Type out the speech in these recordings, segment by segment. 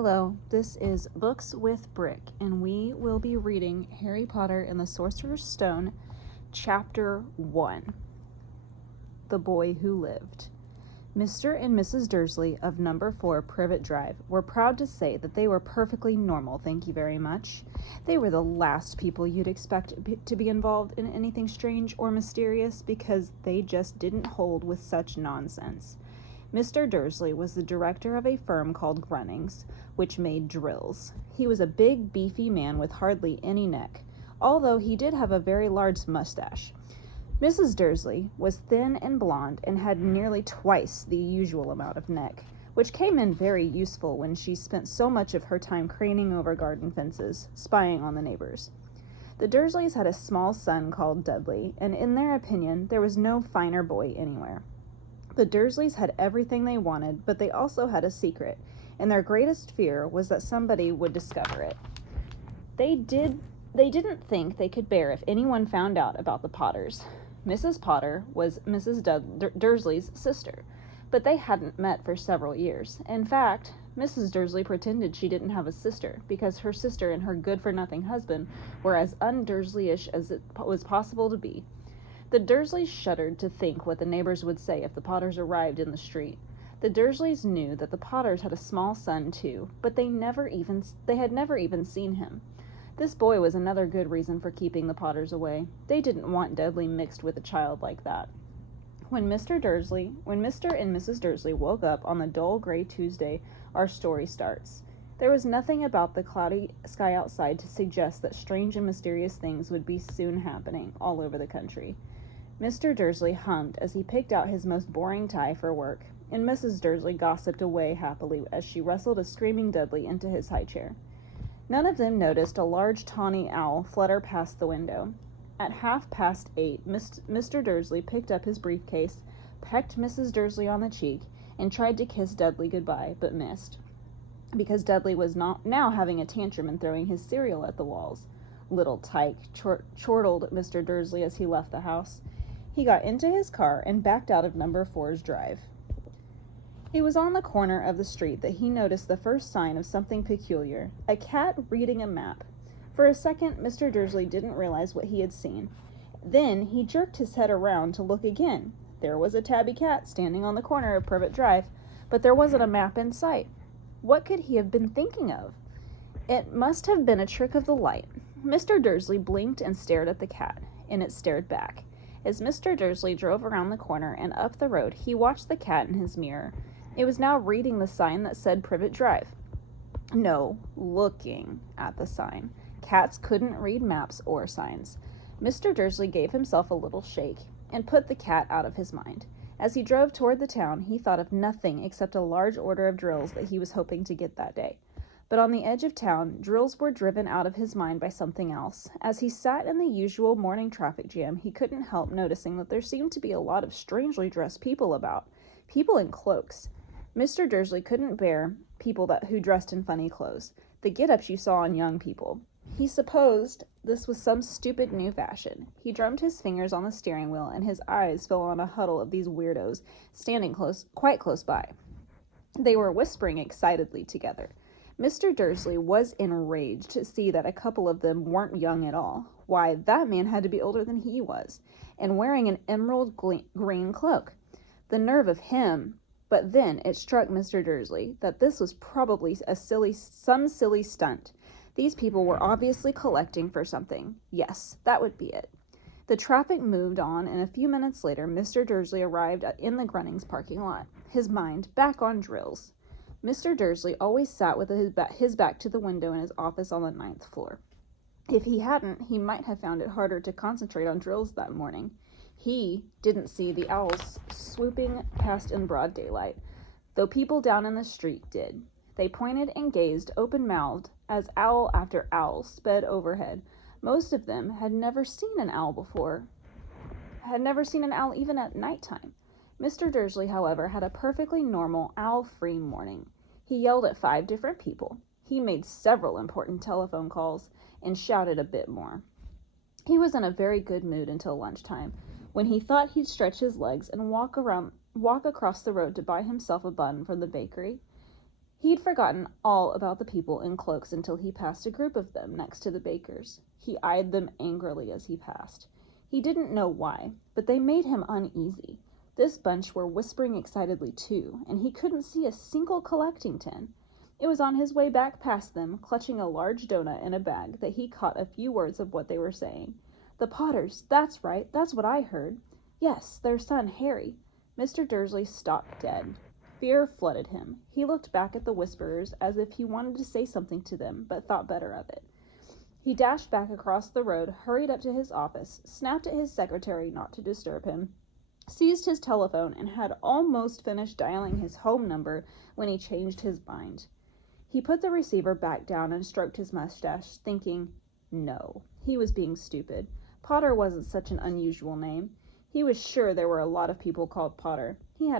Hello, this is Books with Brick, and we will be reading Harry Potter and the Sorcerer's Stone, Chapter 1, The Boy Who Lived. Mr. and Mrs. Dursley of number 4 Privet Drive were proud to say that they were perfectly normal, thank you very much. They were the last people you'd expect to be involved in anything strange or mysterious because they just didn't hold with such nonsense. Mr. Dursley was the director of a firm called Grunnings, which made drills. He was a big, beefy man with hardly any neck, although he did have a very large mustache. Mrs. Dursley was thin and blonde and had nearly twice the usual amount of neck, which came in very useful when she spent so much of her time craning over garden fences, spying on the neighbors. The Dursleys had a small son called Dudley, and in their opinion, there was no finer boy anywhere. The Dursleys had everything they wanted, but they also had a secret, and their greatest fear was that somebody would discover it. They didn't think they could bear if anyone found out about the Potters. Mrs. Potter was Mrs. Dursley's sister, but they hadn't met for several years. In fact, Mrs. Dursley pretended she didn't have a sister, because her sister and her good-for-nothing husband were as un-Dursleyish as it was possible to be. The Dursleys shuddered to think what the neighbors would say if the Potters arrived in the street. The Dursleys knew that the Potters had a small son too, but they had never even seen him. This boy was another good reason for keeping the Potters away. They didn't want Dudley mixed with a child like that. When Mr. and Mrs. Dursley woke up on the dull gray Tuesday, our story starts. There was nothing about the cloudy sky outside to suggest that strange and mysterious things would be soon happening all over the country. Mr. Dursley hummed as he picked out his most boring tie for work, and Mrs. Dursley gossiped away happily as she wrestled a screaming Dudley into his high chair. None of them noticed a large tawny owl flutter past the window. At 8:30, Mr. Dursley picked up his briefcase, pecked Mrs. Dursley on the cheek, and tried to kiss Dudley goodbye, but missed, because Dudley was now having a tantrum and throwing his cereal at the walls. "Little tyke," chortled Mr. Dursley as he left the house. He got into his car and backed out of number 4's drive. It was on the corner of the street that he noticed the first sign of something peculiar, a cat reading a map. For a second, Mr. Dursley didn't realize what he had seen. Then he jerked his head around to look again. There was a tabby cat standing on the corner of Privet Drive, but there wasn't a map in sight. What could he have been thinking of? It must have been a trick of the light. Mr. Dursley blinked and stared at the cat, and it stared back. As Mr. Dursley drove around the corner and up the road, he watched the cat in his mirror. It was now reading the sign that said Privet Drive. No, looking at the sign. Cats couldn't read maps or signs. Mr. Dursley gave himself a little shake and put the cat out of his mind. As he drove toward the town, he thought of nothing except a large order of drills that he was hoping to get that day. But on the edge of town, drills were driven out of his mind by something else. As he sat in the usual morning traffic jam, he couldn't help noticing that there seemed to be a lot of strangely dressed people about. People in cloaks. Mr. Dursley couldn't bear people who dressed in funny clothes, the get-ups you saw on young people. He supposed this was some stupid new fashion. He drummed his fingers on the steering wheel, and his eyes fell on a huddle of these weirdos standing quite close by. They were whispering excitedly together. Mr. Dursley was enraged to see that a couple of them weren't young at all. Why, that man had to be older than he was, and wearing an emerald green cloak. The nerve of him! But then it struck Mr. Dursley that this was probably some silly stunt. These people were obviously collecting for something. Yes, that would be it. The traffic moved on, and a few minutes later, Mr. Dursley arrived in the Grunnings parking lot, his mind back on drills. Mr. Dursley always sat with his back to the window in his office on the 9th floor. If he hadn't, he might have found it harder to concentrate on drills that morning. He didn't see the owls swooping past in broad daylight, though people down in the street did. They pointed and gazed open-mouthed as owl after owl sped overhead. Most of them had never seen an owl before, even at nighttime. Mr. Dursley, however, had a perfectly normal, owl-free morning. He yelled at 5 different people. He made several important telephone calls and shouted a bit more. He was in a very good mood until lunchtime, when he thought he'd stretch his legs and walk across the road to buy himself a bun from the bakery. He'd forgotten all about the people in cloaks until he passed a group of them next to the baker's. He eyed them angrily as he passed. He didn't know why, but they made him uneasy. This bunch were whispering excitedly too, and he couldn't see a single collecting tin. It was on his way back past them, clutching a large doughnut in a bag, that he caught a few words of what they were saying. The Potters, that's right, that's what I heard. Yes, their son, Harry. Mr. Dursley stopped dead. Fear flooded him. He looked back at the whisperers as if he wanted to say something to them, but thought better of it. He dashed back across the road, hurried up to his office, snapped at his secretary not to disturb him, seized his telephone, and had almost finished dialing his home number when he changed his mind. He put the receiver back down and stroked his mustache, thinking, no, he was being stupid. Potter wasn't such an unusual name. He was sure there were a lot of people called Potter. Who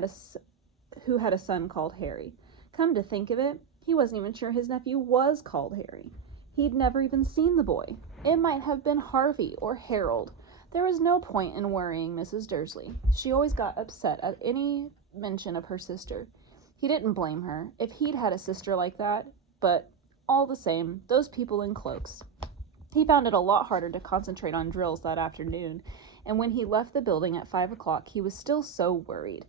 had a son called Harry. Come to think of it, he wasn't even sure his nephew was called Harry. He'd never even seen the boy. It might have been Harvey or Harold. There was no point in worrying Mrs. Dursley. She always got upset at any mention of her sister. He didn't blame her if he'd had a sister like that, but all the same, those people in cloaks. He found it a lot harder to concentrate on drills that afternoon, and when he left the building at 5 o'clock, he was still so worried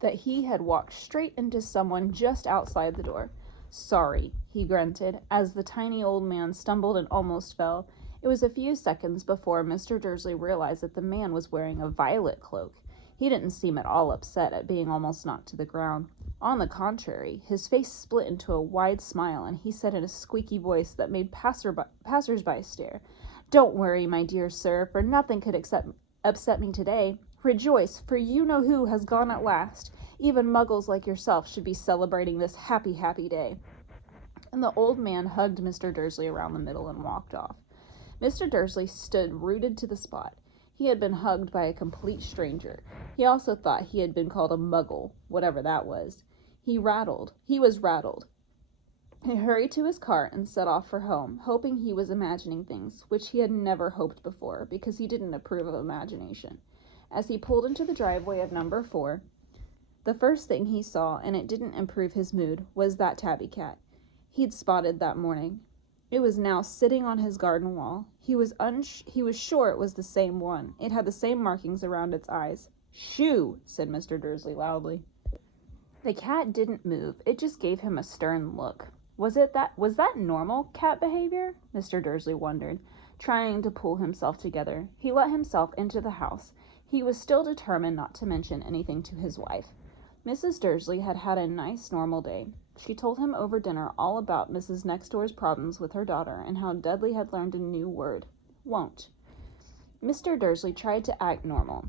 that he had walked straight into someone just outside the door. Sorry, he grunted, as the tiny old man stumbled and almost fell. It was a few seconds before Mr. Dursley realized that the man was wearing a violet cloak. He didn't seem at all upset at being almost knocked to the ground. On the contrary, his face split into a wide smile, and he said in a squeaky voice that made passers-by stare, "Don't worry, my dear sir, for nothing could upset me today. Rejoice, for you know who has gone at last. Even muggles like yourself should be celebrating this happy, happy day." And the old man hugged Mr. Dursley around the middle and walked off. Mr. Dursley stood rooted to the spot. He had been hugged by a complete stranger. He also thought he had been called a muggle, whatever that was. He was rattled. He hurried to his car and set off for home, hoping he was imagining things, which he had never hoped before, because he didn't approve of imagination. As he pulled into the driveway of number 4, the first thing he saw, and it didn't improve his mood, was that tabby cat he'd spotted that morning. It was now sitting on his garden wall. He was sure it was the same one. It had the same markings around its eyes. "Shoo!" said Mr. Dursley loudly. The cat didn't move. It just gave him a stern look. Was that normal cat behavior? Mr. Dursley wondered, trying to pull himself together. He let himself into the house. He was still determined not to mention anything to his wife. Mrs. Dursley had had a nice, normal day. She told him over dinner all about Mrs. Nextdoor's problems with her daughter and how Dudley had learned a new word, won't. Mr. Dursley tried to act normal.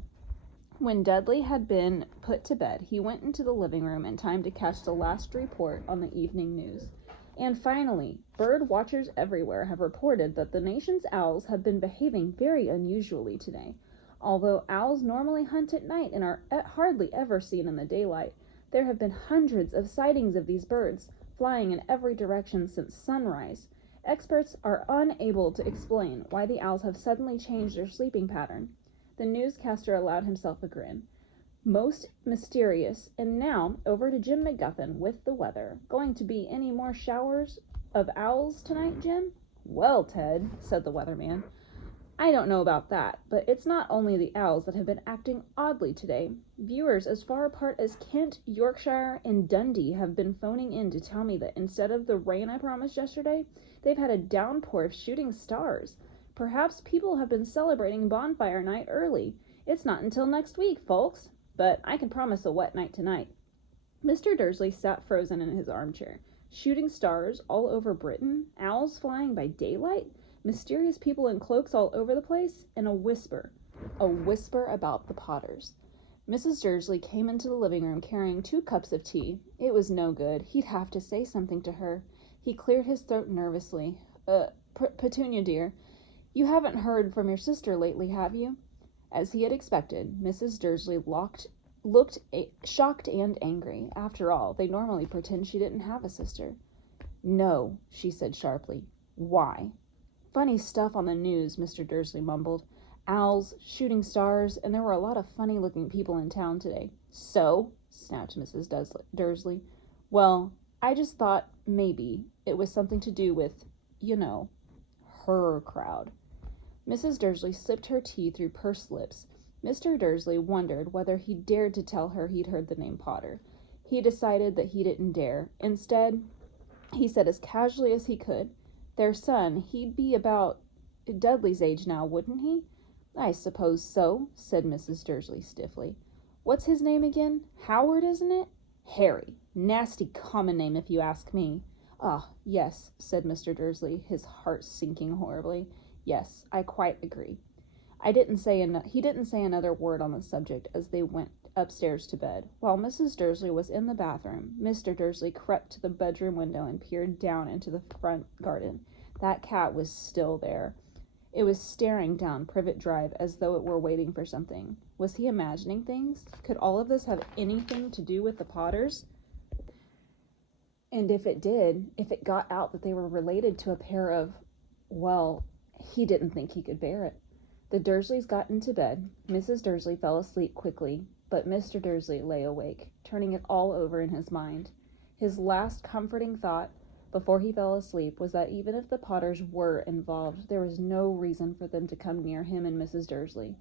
When Dudley had been put to bed, he went into the living room in time to catch the last report on the evening news. And finally, bird watchers everywhere have reported that the nation's owls have been behaving very unusually today. Although owls normally hunt at night and are hardly ever seen in the daylight, there have been hundreds of sightings of these birds, flying in every direction since sunrise. Experts are unable to explain why the owls have suddenly changed their sleeping pattern. The newscaster allowed himself a grin. Most mysterious. And now, over to Jim McGuffin with the weather. Going to be any more showers of owls tonight, Jim? Well, Ted, said the weatherman, I don't know about that, but it's not only the owls that have been acting oddly today. Viewers as far apart as Kent, Yorkshire, and Dundee have been phoning in to tell me that instead of the rain I promised yesterday, they've had a downpour of shooting stars. Perhaps people have been celebrating bonfire night early. It's not until next week, folks, but I can promise a wet night tonight. Mr. Dursley sat frozen in his armchair. Shooting stars all over Britain, owls flying by daylight, mysterious people in cloaks all over the place, and a whisper about the Potters. Mrs. Dursley came into the living room carrying 2 cups of tea. It was no good. He'd have to say something to her. He cleared his throat nervously. Petunia, dear, you haven't heard from your sister lately, have you? As he had expected, Mrs. Dursley looked shocked and angry. After all, they normally pretend she didn't have a sister. No, she said sharply. Why? Funny stuff on the news, Mr. Dursley mumbled. Owls, shooting stars, and there were a lot of funny-looking people in town today. So, snapped Mrs. Dursley, Well, I just thought maybe it was something to do with, her crowd. Mrs. Dursley sipped her tea through pursed lips. Mr. Dursley wondered whether he dared to tell her he'd heard the name Potter. He decided that he didn't dare. Instead, he said as casually as he could, "Their son, he'd be about Dudley's age now, wouldn't he?" "I suppose so," said Mrs. Dursley stiffly. "What's his name again? Howard, isn't it?" "Harry. Nasty common name, if you ask me." "Ah, yes," said Mr. Dursley, his heart sinking horribly. "Yes, I quite agree." He didn't say another word on the subject as they went upstairs to bed. While Mrs. Dursley was in the bathroom, Mr. Dursley crept to the bedroom window and peered down into the front garden. That cat was still there. It was staring down Privet Drive as though it were waiting for something. Was he imagining things? Could all of this have anything to do with the Potters? And if it did, if it got out that they were related to a pair of, well, he didn't think he could bear it. The Dursleys got into bed. Mrs. Dursley fell asleep quickly, but Mr. Dursley lay awake, turning it all over in his mind. His last comforting thought before he fell asleep was that even if the Potters were involved, there was no reason for them to come near him and Mrs. Dursley.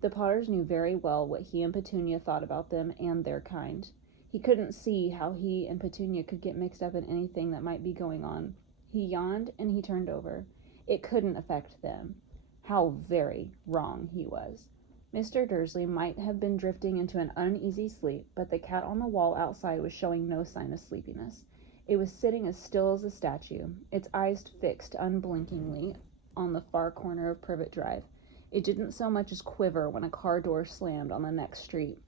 The Potters knew very well what he and Petunia thought about them and their kind. He couldn't see how he and Petunia could get mixed up in anything that might be going on. He yawned and he turned over. It couldn't affect them. How very wrong he was. Mr. Dursley might have been drifting into an uneasy sleep, but the cat on the wall outside was showing no sign of sleepiness. It was sitting as still as a statue, its eyes fixed unblinkingly on the far corner of Privet Drive. It didn't so much as quiver when a car door slammed on the next street,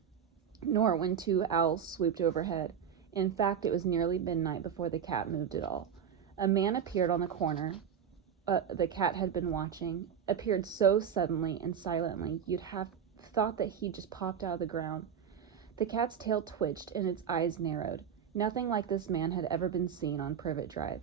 nor when two owls swooped overhead. In fact, it was nearly midnight before the cat moved at all. A man appeared on the corner the cat had been watching, appeared so suddenly and silently you'd have thought that he'd just popped out of the ground. The cat's tail twitched and its eyes narrowed. Nothing like this man had ever been seen on Privet Drive.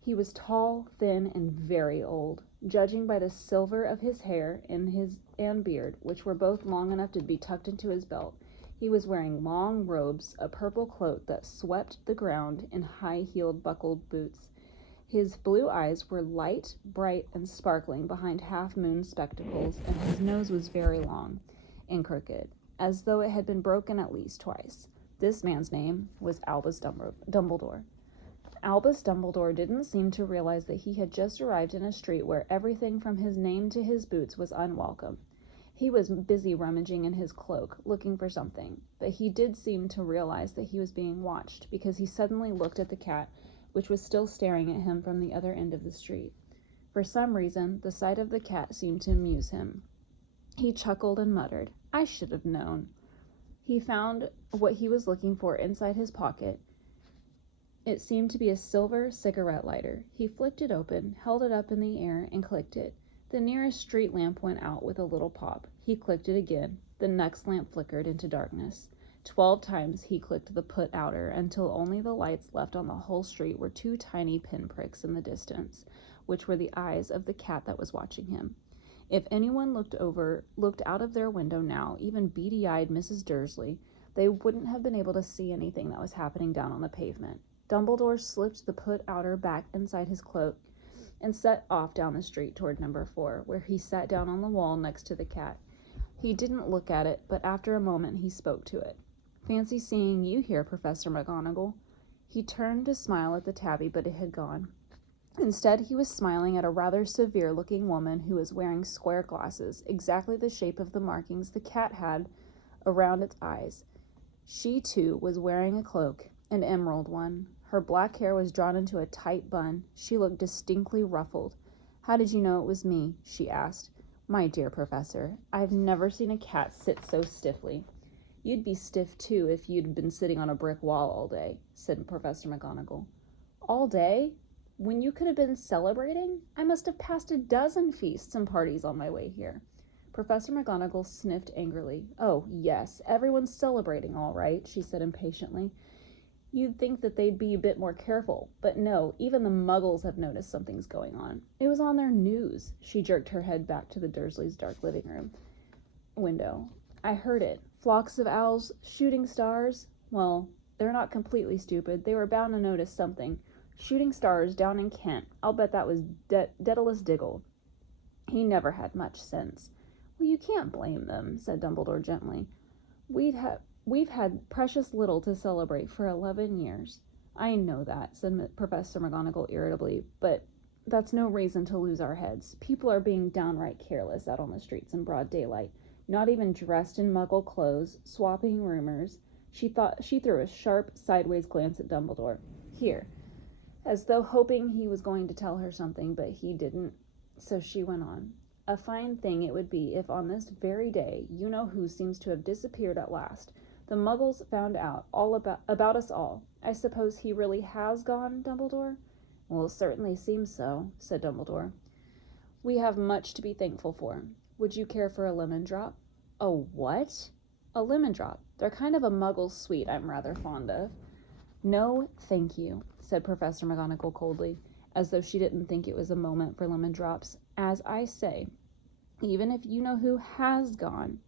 He was tall, thin, and very old, judging by the silver of his hair and beard, which were both long enough to be tucked into his belt. He was wearing long robes, a purple cloak that swept the ground, and high-heeled buckled boots. His blue eyes were light, bright, and sparkling behind half-moon spectacles, and his nose was very long and crooked, as though it had been broken at least twice. This man's name was Albus Dumbledore. Albus Dumbledore didn't seem to realize that he had just arrived in a street where everything from his name to his boots was unwelcome. He was busy rummaging in his cloak, looking for something, but he did seem to realize that he was being watched, because he suddenly looked at the cat, which was still staring at him from the other end of the street. For some reason, the sight of the cat seemed to amuse him. He chuckled and muttered, "I should have known." He found what he was looking for inside his pocket. It seemed to be a silver cigarette lighter. He flicked it open, held it up in the air, and clicked it. The nearest street lamp went out with a little pop. He clicked it again. The next lamp flickered into darkness. 12 times he clicked the put-outer until only the lights left on the whole street were two tiny pinpricks in the distance, which were the eyes of the cat that was watching him. If anyone looked out of their window now, even beady-eyed Mrs. Dursley, they wouldn't have been able to see anything that was happening down on the pavement. Dumbledore slipped the put-outer back inside his cloak and set off down the street toward number 4, where he sat down on the wall next to the cat. He didn't look at it, but after a moment he spoke to it. "Fancy seeing you here, Professor McGonagall." He turned to smile at the tabby, but it had gone. Instead, he was smiling at a rather severe-looking woman who was wearing square glasses, exactly the shape of the markings the cat had around its eyes. She, too, was wearing a cloak, an emerald one. Her black hair was drawn into a tight bun. She looked distinctly ruffled. "How did you know it was me?" she asked. "My dear Professor, I've never seen a cat sit so stiffly." "You'd be stiff, too, if you'd been sitting on a brick wall all day," said Professor McGonagall. "All day? When you could have been celebrating? I must have passed a dozen feasts and parties on my way here." Professor McGonagall sniffed angrily. "Oh, yes, everyone's celebrating, all right," she said impatiently. "You'd think that they'd be a bit more careful, but no, even the Muggles have noticed something's going on. It was on their news." She jerked her head back to the Dursleys' dark living room window. "I heard it. Flocks of owls, shooting stars. Well, They're not completely stupid. They were bound to notice something. Shooting stars down in Kent. I'll bet that was Daedalus Diggle. He never had much sense. Well, you can't blame them, said Dumbledore gently. We've had precious little to celebrate for 11 years. I know that, said Professor McGonagall irritably, but that's no reason to lose our heads. People are being downright careless out on the streets in broad daylight, not even dressed in Muggle clothes, swapping rumors. She threw a sharp, sideways glance at Dumbledore. Here, as though hoping he was going to tell her something, but he didn't. So she went on. A fine thing it would be if on this very day you-know-who seems to have disappeared at last. The Muggles found out all about us all. I suppose he really has gone, Dumbledore? Well, it certainly seems so, said Dumbledore. We have much to be thankful for. Would you care for a lemon drop? A what? A lemon drop. They're kind of a Muggle sweet I'm rather fond of. No, thank you, said Professor McGonagall coldly, as though she didn't think it was a moment for lemon drops. As I say, even if you-know-who has gone,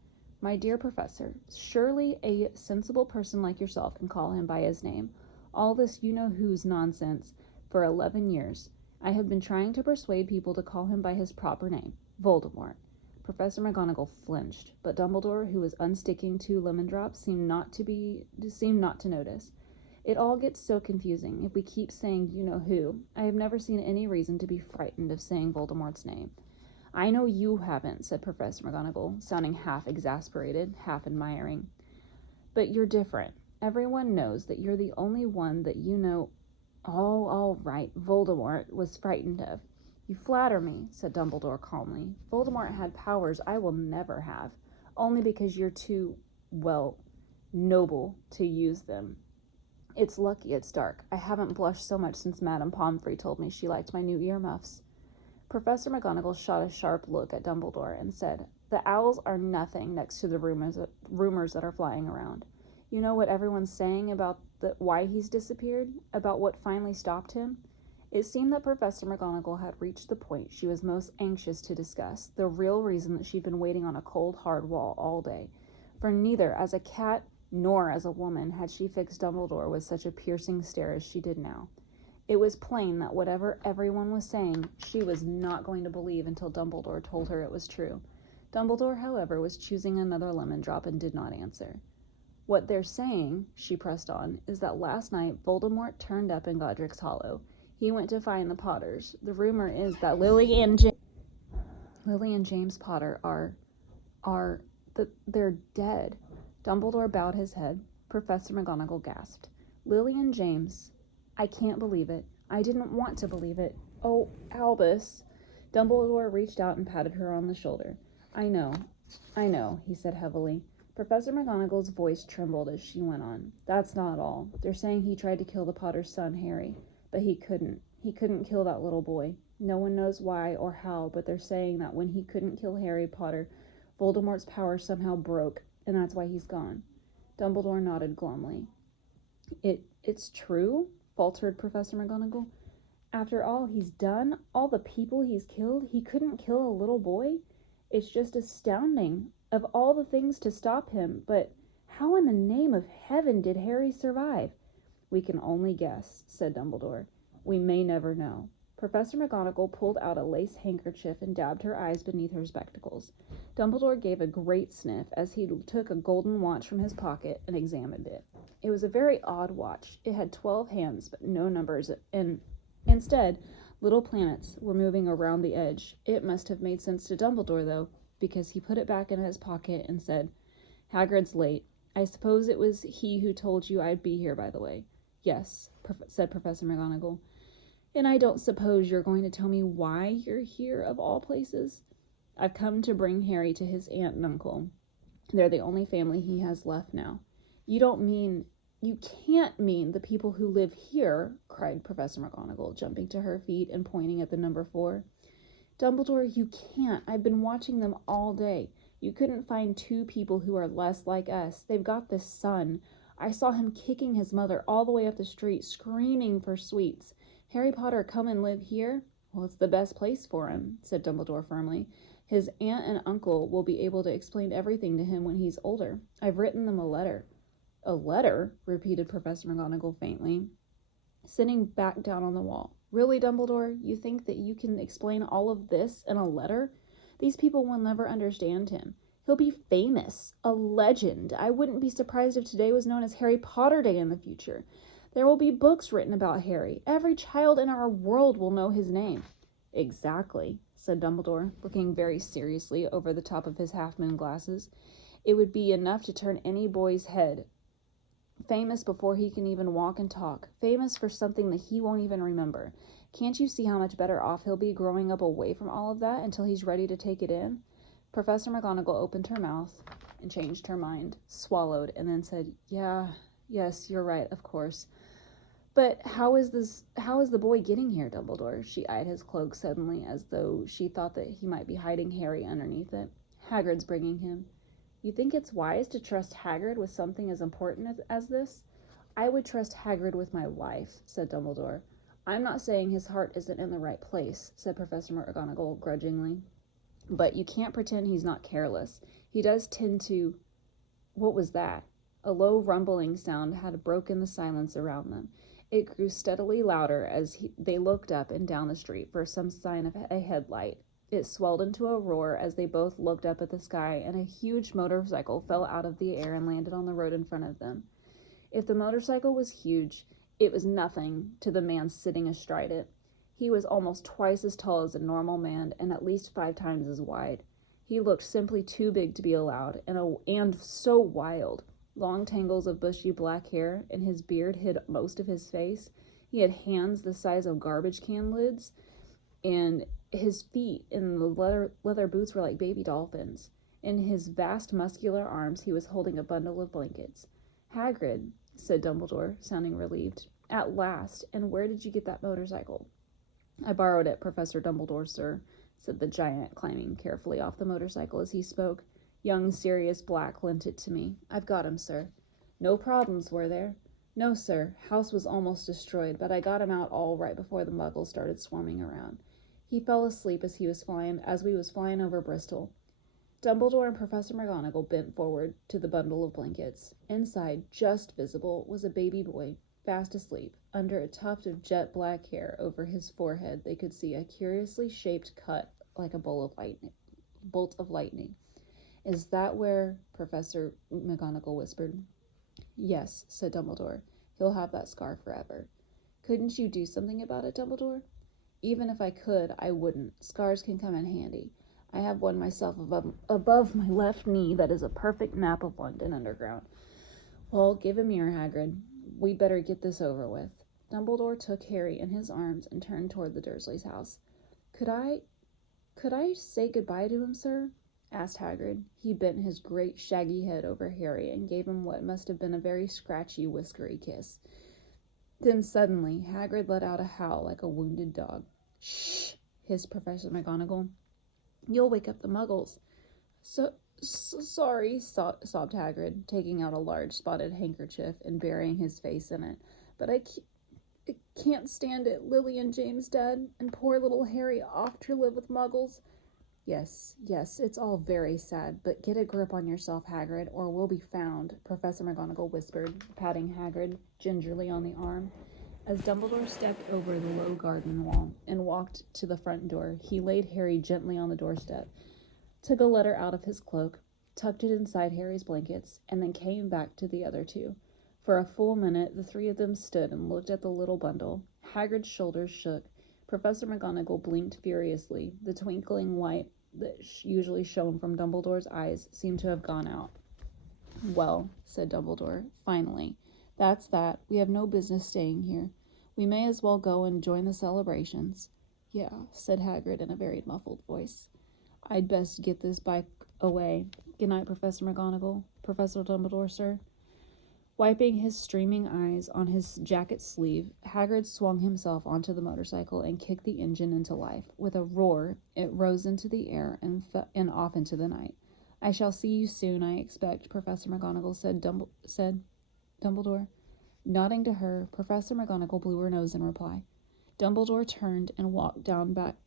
my dear Professor, surely a sensible person like yourself can call him by his name. All this you-know-who's nonsense for 11 years. I have been trying to persuade people to call him by his proper name, Voldemort. Professor McGonagall flinched, but Dumbledore, who was unsticking 2 lemon drops, seemed not to notice. It all gets so confusing if we keep saying you-know-who. I have never seen any reason to be frightened of saying Voldemort's name. I know you haven't, said Professor McGonagall, sounding half exasperated, half admiring. But you're different. Everyone knows that you're the only one that you know. Oh, all right, Voldemort was frightened of. You flatter me, said Dumbledore calmly. Voldemort had powers I will never have, only because you're too, well, noble to use them. It's lucky it's dark. I haven't blushed so much since Madame Pomfrey told me she liked my new earmuffs. Professor McGonagall shot a sharp look at Dumbledore and said, The owls are nothing next to the rumors that are flying around. You know what everyone's saying about why he's disappeared? About what finally stopped him? It seemed that Professor McGonagall had reached the point she was most anxious to discuss, the real reason that she'd been waiting on a cold, hard wall all day. For neither as a cat nor as a woman had she fixed Dumbledore with such a piercing stare as she did now. It was plain that whatever everyone was saying, she was not going to believe until Dumbledore told her it was true. Dumbledore, however, was choosing another lemon drop and did not answer. What they're saying, she pressed on, is that last night Voldemort turned up in Godric's Hollow. He went to find the Potters. The rumor is that Lily and James Potter they're dead. Dumbledore bowed his head. Professor McGonagall gasped. Lily and James. I can't believe it. I didn't want to believe it. Oh, Albus. Dumbledore reached out and patted her on the shoulder. I know, he said heavily. Professor McGonagall's voice trembled as she went on. That's not all. They're saying he tried to kill the Potter's son, Harry, but he couldn't. He couldn't kill that little boy. No one knows why or how, but they're saying that when he couldn't kill Harry Potter, Voldemort's power somehow broke, and that's why he's gone. Dumbledore nodded glumly. It's true? Faltered Professor McGonagall. After all he's done, all the people he's killed, he couldn't kill a little boy? It's just astounding. Of all the things to stop him, but how in the name of heaven did Harry survive? We can only guess, said Dumbledore. We may never know. Professor McGonagall pulled out a lace handkerchief and dabbed her eyes beneath her spectacles. Dumbledore gave a great sniff as he took a golden watch from his pocket and examined it. It was a very odd watch. It had 12 hands, but no numbers, and instead, little planets were moving around the edge. It must have made sense to Dumbledore, though, because he put it back in his pocket and said, Hagrid's late. I suppose it was he who told you I'd be here, by the way. Yes, said Professor McGonagall. And I don't suppose you're going to tell me why you're here, of all places? I've come to bring Harry to his aunt and uncle. They're the only family he has left now. You can't mean the people who live here, cried Professor McGonagall, jumping to her feet and pointing at the number 4. Dumbledore, you can't. I've been watching them all day. You couldn't find 2 people who are less like us. They've got this son. I saw him kicking his mother all the way up the street, screaming for sweets. Harry Potter come and live here? Well, it's the best place for him, said Dumbledore firmly. His aunt and uncle will be able to explain everything to him when he's older. I've written them a letter. A letter? Repeated Professor McGonagall faintly, sitting back down on the wall. Really, Dumbledore? You think that you can explain all of this in a letter? These people will never understand him. He'll be famous, a legend. I wouldn't be surprised if today was known as Harry Potter Day in the future. There will be books written about Harry. Every child in our world will know his name. Exactly, said Dumbledore, looking very seriously over the top of his half-moon glasses. It would be enough to turn any boy's head. Famous before he can even walk and talk. Famous for something that he won't even remember. Can't you see how much better off he'll be growing up away from all of that until he's ready to take it in? Professor McGonagall opened her mouth and changed her mind, swallowed, and then said, yes, you're right, of course. But how is the boy getting here, Dumbledore? She eyed his cloak suddenly, as though she thought that he might be hiding Harry underneath it. Hagrid's bringing him. You think it's wise to trust Hagrid with something as important as this? I would trust Hagrid with my life, said Dumbledore. I'm not saying his heart isn't in the right place, said Professor McGonagall grudgingly. But you can't pretend he's not careless. He does tend to... What was that? A low rumbling sound had broken the silence around them. It grew steadily louder as they looked up and down the street for some sign of a headlight. It swelled into a roar as they both looked up at the sky, and a huge motorcycle fell out of the air and landed on the road in front of them. If the motorcycle was huge, it was nothing to the man sitting astride it. He was almost twice as tall as a normal man and at least 5 times as wide. He looked simply too big to be allowed, and so wild. Long tangles of bushy black hair, and his beard hid most of his face. He had hands the size of garbage can lids, and his feet in the leather boots were like baby dolphins. In his vast muscular arms he was holding a bundle of blankets. Hagrid, said Dumbledore, sounding relieved. At last. And where did you get that motorcycle? I borrowed it, Professor Dumbledore, sir, said the giant, climbing carefully off the motorcycle as he spoke. Young Sirius Black lent it to me. I've got him, sir. No problems, were there? No, sir. House was almost destroyed, but I got him out all right before the Muggles started swarming around. He fell asleep as we was flying over Bristol. Dumbledore and Professor McGonagall bent forward to the bundle of blankets. Inside, just visible, was a baby boy, fast asleep. Under a tuft of jet black hair over his forehead, they could see a curiously shaped cut like a bolt of lightning. Is that where... Professor McGonagall whispered. Yes, said Dumbledore. He'll have that scar forever. Couldn't you do something about it, Dumbledore? Even if I could, I wouldn't. Scars can come in handy. I have one myself above my left knee that is a perfect map of London Underground. Well, give him here, Hagrid. We'd better get this over with. Dumbledore took Harry in his arms and turned toward the Dursleys' house. Could I say goodbye to him, sir? Asked Hagrid. He bent his great shaggy head over Harry and gave him what must have been a very scratchy, whiskery kiss. Then suddenly, Hagrid let out a howl like a wounded dog. Shh! Hissed Professor McGonagall. You'll wake up the Muggles. Sorry, sobbed Hagrid, taking out a large spotted handkerchief and burying his face in it. But I can't stand it. Lily and James dead, and poor little Harry off to live with Muggles. Yes, it's all very sad, but get a grip on yourself, Hagrid, or we'll be found, Professor McGonagall whispered, patting Hagrid gingerly on the arm. As Dumbledore stepped over the low garden wall and walked to the front door, he laid Harry gently on the doorstep, took a letter out of his cloak, tucked it inside Harry's blankets, and then came back to the other two. For a full minute, the 3 of them stood and looked at the little bundle. Hagrid's shoulders shook. Professor McGonagall blinked furiously. The twinkling light that usually shone from Dumbledore's eyes seemed to have gone out. Well, said Dumbledore, finally. That's that. We have no business staying here. We may as well go and join the celebrations. Yeah, said Hagrid in a very muffled voice. I'd best get this bike away. Good night, Professor McGonagall. Professor Dumbledore, sir. Wiping his streaming eyes on his jacket sleeve, Hagrid swung himself onto the motorcycle and kicked the engine into life. With a roar, it rose into the air and off into the night. I shall see you soon, I expect, Professor McGonagall, said Dumbledore. Nodding to her, Professor McGonagall blew her nose in reply. Dumbledore turned and walked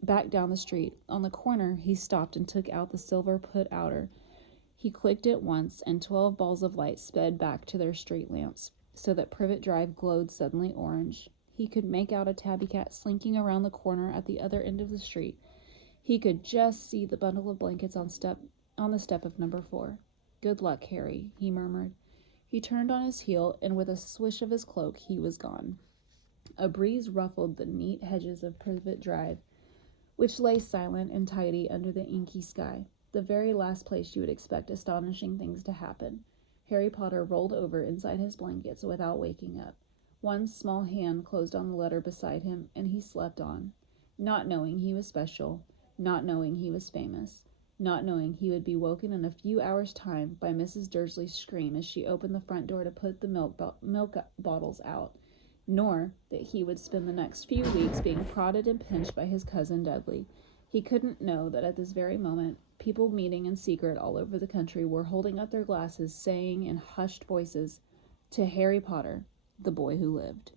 back down the street. On the corner, he stopped and took out the silver put-outer. He clicked it once, and 12 balls of light sped back to their street lamps, so that Privet Drive glowed suddenly orange. He could make out a tabby cat slinking around the corner at the other end of the street. He could just see the bundle of blankets on the step of number 4. "Good luck, Harry," he murmured. He turned on his heel, and with a swish of his cloak, he was gone. A breeze ruffled the neat hedges of Privet Drive, which lay silent and tidy under the inky sky, the very last place you would expect astonishing things to happen. Harry Potter rolled over inside his blankets without waking up. One small hand closed on the letter beside him, and he slept on, not knowing he was special, not knowing he was famous, not knowing he would be woken in a few hours' time by Mrs. Dursley's scream as she opened the front door to put the milk bottles out, nor that he would spend the next few weeks being prodded and pinched by his cousin Dudley. He couldn't know that at this very moment, people meeting in secret all over the country were holding up their glasses, saying in hushed voices, "To Harry Potter, the boy who lived."